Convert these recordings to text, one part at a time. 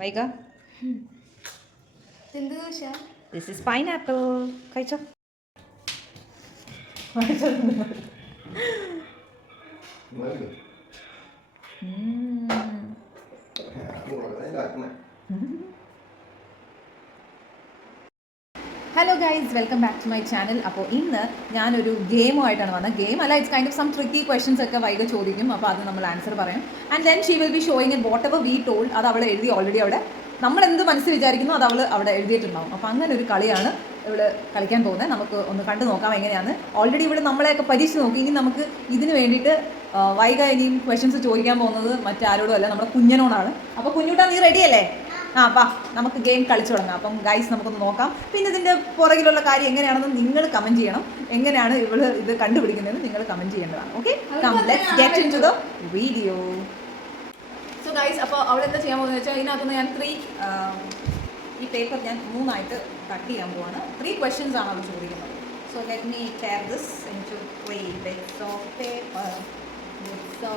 വൈക ദിസ് ഇസ് പൈനാപ്പിൾ കഴിച്ചോ. Hello guys, welcome back to my channel. അപ്പോൾ ഇന്ന് ഞാനൊരു ഗെയിമുമായിട്ടാണ് വന്നത്. ഗെയിം അല്ല, it's kind of some tricky questions ഒക്കെ വൈകി ചോദിക്കും. അപ്പോൾ അത് നമ്മൾ ആൻസർ പറയും. And then she will be showing in whatever we told. അത് അവൾ എഴുതി ഓൾറെഡി അവിടെ നമ്മൾ എന്ത് മനസ്സിൽ വിചാരിക്കുന്നു അത് അവൾ അവിടെ എഴുതിയിട്ടുണ്ടാവും. അപ്പോൾ അങ്ങനെ ഒരു കളിയാണ് ഇവള് കളിക്കാൻ പോകുന്നത്. നമുക്ക് ഒന്ന് കണ്ടു നോക്കാം എങ്ങനെയാണ്. ഓൾറെഡി ഇവിടെ നമ്മളെയൊക്കെ പരീക്ഷിച്ച് നോക്കി. ഇനി നമുക്ക് ഇതിന് വേണ്ടിയിട്ട് വൈക ഇനിയും ക്വസ്റ്റൻസ് ചോദിക്കാൻ പോകുന്നത് മറ്റാരോടും അല്ല, നമ്മുടെ കുഞ്ഞനോടാണ്. അപ്പോൾ കുഞ്ഞുട്ടാ, നീ റെഡിയല്ലേ? വാ, നമുക്ക് ഗെയിം കളിച്ചു തുടങ്ങാം. അപ്പം ഗൈസ്, നമുക്കൊന്ന് നോക്കാം. പിന്നെ ഇതിൻ്റെ പുറകിലുള്ള കാര്യം എങ്ങനെയാണെന്ന് നിങ്ങൾ കമൻറ്റ് ചെയ്യണം. എങ്ങനെയാണ് ഇവള് ഇത് കണ്ടുപിടിക്കുന്നതെന്ന് നിങ്ങൾ കമൻറ്റ് ചെയ്യേണ്ടതാണ്. Okay, let's get into the video. So guys, അപ്പോൾ അവൾ എന്താ ചെയ്യാൻ പോകുന്നത് വെച്ചാൽ, ഇതിനകത്തുനിന്ന് ഞാൻ ഈ പേപ്പർ ഞാൻ 3 കട്ട് ചെയ്യാൻ പോവാണ്. 3 questions ആണ് അവൾ ചോദിക്കുന്നത്. So let me tear this into 3 bits of paper. So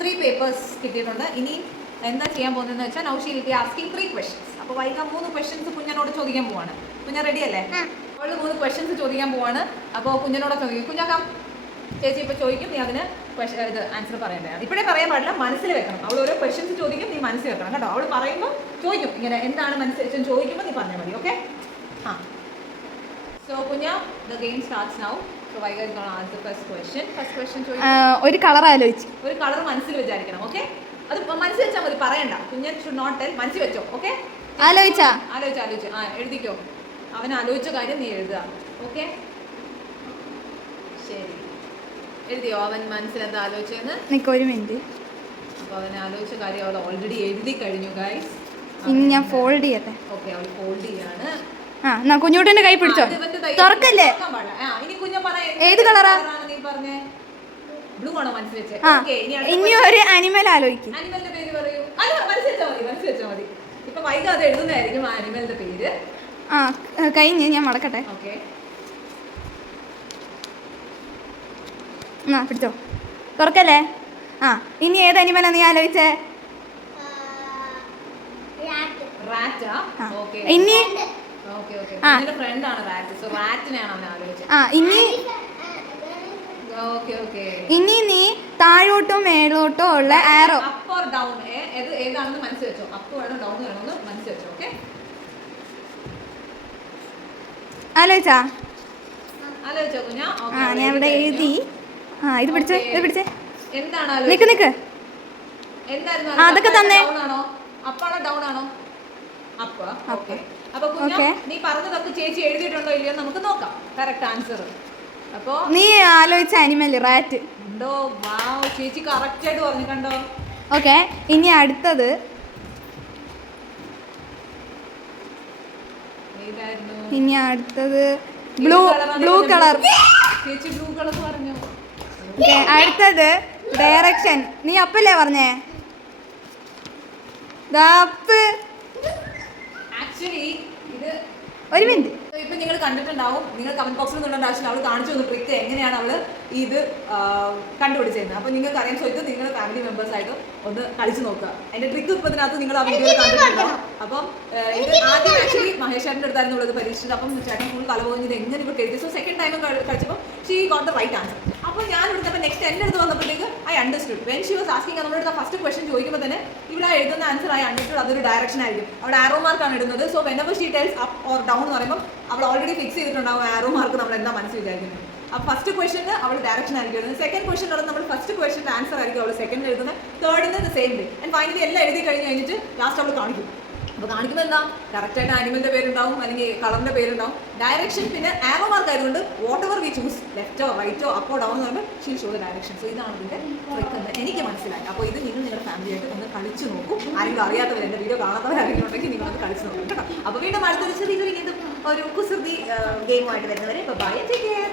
3 papers കിട്ടിയിട്ടുണ്ട്. ഇനി എന്താ ചെയ്യാൻ പോകുന്നതെന്ന് വെച്ചാൽ, now she will B asking 3 questions. അപ്പോൾ വൈക 3 questions കുഞ്ഞനോട് ചോദിക്കാൻ പോവാണ്. കുഞ്ഞ റെഡി അല്ലേ? അവൾ 3 questions ചോദിക്കാൻ പോവാണ്. അപ്പോൾ കുഞ്ഞനോട് ചോദിക്കും. കുഞ്ഞാക്കാം, ചേച്ചി ഇപ്പോൾ ചോദിക്കും, നീ അതിന് ഇത് ആൻസർ പറയേണ്ടതാണ്. ഇപ്പോഴേ പറയാൻ പാടില്ല, മനസ്സിൽ വെക്കണം. അവൾ ഓരോ ക്വസ്റ്റ്യൻസ് ചോദിക്കും, നീ മനസ്സിൽ വെക്കണം കേട്ടോ. അവൾ പറയുമ്പോൾ ചോദിക്കും, ഇങ്ങനെ എന്താണ് മനസ്സിൽ ചോദിക്കുമ്പോൾ നീ പറഞ്ഞാൽ മതി. ഓക്കെ? സോ കുഞ്ഞ, ദ ഗെയിം സ്റ്റാർട്ട്സ് നൗ. ഒരു കളർ ആലോചിച്ചു, ഒരു കളർ മനസ്സിൽ വിചാരിക്കണം. ഓക്കെ, അത് മനസ്സിൽ വെച്ചാൽ മതി, പറയണ്ട. കുഞ്ഞൻ ഷുഡ് നോട്ട് ടെൽ. മനസ്സിൽ വെച്ചോ. ഓക്കെ, ആലോചിച്ച് എഴുതിക്കോ. അവൻ ആലോചിച്ച കാര്യം നീ എഴുതുക. ഓക്കെ, ശരി, എഴുതിയോ? അവൻ മനസ്സിൽ എന്താ ആലോചിച്ചെന്ന്? ഒരു മിനിറ്റ്. അപ്പോൾ അവൻ ആലോചിച്ച കാര്യം അവൾ ഓൾറെഡി എഴുതി കഴിഞ്ഞു ഗൈസ്. ഇനി ഞാൻ ഫോൾഡ് ചെയ്യട്ടെ. ഓക്കെ, അവൾ ഫോൾഡ് ചെയ്യാണ്. കുഞ്ഞൂട്ടന്റെ കൈ പിടിച്ചോ, തുറക്കല്ലേ. ഏത് കളറാ? ബ്ലൂ ആണോ മനസ്സിൽ വെച്ചേ? ഇനി ഒരു അനിമൽ ആലോചിക്കും. അനിമലിന്റെ പേര് പറയൂ. അല്ല, മനസ്സിൽ വെച്ചാൽ മതി. ഇപ്പൊ വൈക അത് എഴുതുന്നതായിരിക്കും ആ അനിമലിന്റെ പേര്. കഴിഞ്ഞ് ഞാൻ മടക്കട്ടെ. ഓക്കെ, പിടിച്ചോ, തുറക്കല്ലേ. ഇനി ഏത് അനിമലാ നീ ആലോചിച്ചേ? ഇനി ഇനി നീ താഴോട്ടോ മേലോട്ടോ ഉള്ള ആരോ ഏതാണെന്ന് മനസ്സിൽ വെച്ചോ. അപ്പ് വേണോ ഡൗൺ വേണോന്ന് മനസ്സിൽ വെച്ചോ. ഓക്കെ, ആലോചിച്ചോ കുഞ്ഞാ? ഞാൻ ഇവിടെ എഴുതി. ഇത് പിടിച്ചേ, ഇത് പിടിച്ചേ. എന്താണ് നിക്ക് എന്തായിരുന്നു അതൊക്കെ തന്നെ? അപ്പാണോ ഡൗൺ ആണോ? അപ്പ്. ഓക്കെ, അപ്പൊ നീ പറഞ്ഞതൊക്കെ ചേച്ചി എഴുതിയിട്ടുണ്ടോ ഇല്ലയോ നമുക്ക് നോക്കാം. Correct answer. അപ്പോ നീ ആലോചിച്ച അനിമൽ റാറ്റ് ഉണ്ടോ? വാവ്, ചേച്ചി കറക്റ്റ് ആയിട്ട് പറഞ്ഞു കണ്ടോ. ഓക്കെ, ഇനി അടുത്തത് ഏതായിരുന്നു? ഇനി അടുത്തത് ബ്ലൂ കളർ. ചേച്ചി ബ്ലൂ കളർ പറഞ്ഞു. അടുത്തത് ഡയറക്ഷൻ. നീ അപ്പല്ലേ പറഞ്ഞേ? ഒരു മിനിറ്റ്. ഇപ്പൊ നിങ്ങൾ കണ്ടിട്ടുണ്ടാവും, നിങ്ങൾ കമന്റ് ബോക്സിൽ നിന്നുകൊണ്ട് ആവശ്യം അവൾ കാണിച്ചു തന്നു ട്രിക്ക് എങ്ങനെയാണ് അവള് ഇത് കണ്ടുപിടിച്ചിരുന്നത്. അപ്പൊ നിങ്ങൾക്ക് അറിയാൻ ചോദിച്ചു, നിങ്ങൾ ഫാമിലി മെമ്പേഴ്സ് ആയിട്ട് ഒന്ന് കളിച്ചു നോക്കുക. അതിന്റെ ട്രിക്ക് ഇപ്പൊ ഇതിനകത്ത് നിങ്ങൾ ആ വീഡിയോ കണ്ടിട്ടുണ്ടോ? അപ്പം ഇത് ആദ്യം ആക്ച്വലി മഹേഷ് ചേട്ടൻ്റെ അടുത്തായിരുന്നു ഉള്ളത് പരീക്ഷിച്ചത്. അപ്പം ചേട്ടൻ ഫുൾ തലപോകുന്നത് എങ്ങനെ ഇപ്പൊ എഴുതി. സോ സെക്കൻഡ് ടൈം കളിച്ചപ്പോൾ she got the right answer. അപ്പോൾ ഞാൻ എടുത്തപ്പോൾ നെക്സ്റ്റ് എൻ്റെ അടുത്ത് വന്നപ്പോഴത്തേക്ക് I understood. When she was asking, നമ്മുടെ അടുത്ത ഫസ്റ്റ് ക്വസ്റ്റൻ ചോദിക്കുമ്പോൾ തന്നെ ഇവിടെ എഴുതുന്ന ആൻസർ ഐ അണ്ടർസ്റ്റുഡ്. അതൊരു ഡയറക്ഷൻ ആയിരിക്കും. അവിടെ ആരോ മാർക്കാണ് ഇടുന്നത്. So whenever she tells up or down എന്ന് പറയുമ്പോൾ അവൾ ഓൾറെഡി ഫിക്സ് ചെയ്തിട്ടുണ്ടാവും ആരോ മാർക്ക് നമ്മൾ എന്താ മനസ്സിൽ വിചാരിക്കുന്നത്. അപ്പോൾ ഫസ്റ്റ് ക്വസ്റ്റന് അവൾ ഡയറക്ഷൻ ആയിരിക്കും എഴുതുന്നത്. സെക്കൻഡ് ക്വസ്റ്റൻ നമ്മൾ ഫസ്റ്റ് ക്വസ്റ്റൻ്റെ ആൻസർ ആയിരിക്കും അവൾ സെക്കൻഡ് എഴുതുന്നത്. തേർഡിന് the same way. And finally എല്ലാം എഴുതി കഴിഞ്ഞിട്ട് ലാസ്റ്റ് അവൾ കാണിക്കും. അപ്പോൾ കാണിക്കുമ്പോൾ എന്താ കറക്റ്റായിട്ട് ആനിമലിൻ്റെ പേരുണ്ടാവും, അല്ലെങ്കിൽ കളറിൻ്റെ പേരുണ്ടാവും. ഡയറക്ഷൻ പിന്നെ ആരോ മാർക്ക് ആയതുകൊണ്ട് വാട്ട് എവർ വി ചൂസ്, ലെഫ്റ്റോ റൈറ്റോ അപ്പോ ഡൗൺ എന്ന് പറയുമ്പോൾ she show the direction. So ഇതാണ് ഇതിൻ്റെ ട്രിക്ക് എന്ന് എനിക്ക് മനസ്സിലായി. അപ്പോൾ ഇത് നിങ്ങൾ നിങ്ങളുടെ ഫാമിലിയായിട്ട് ഒന്ന് കളിച്ച് നോക്കും. ആരെങ്കിലും അറിയാത്തവർ, എൻ്റെ വീഡിയോ കാണാത്തവരാരെങ്കിലും ഉണ്ടെങ്കിൽ നിങ്ങളൊന്ന് കളിച്ച് നോക്കും കേട്ടോ. അപ്പോൾ വീണ്ടും അടുത്തൊരു ചെറിയ ഒരു കുസൃതി ഗെയിമുമായിട്ട് വരുന്നവരെ ബൈ, ടേക്ക് കെയർ.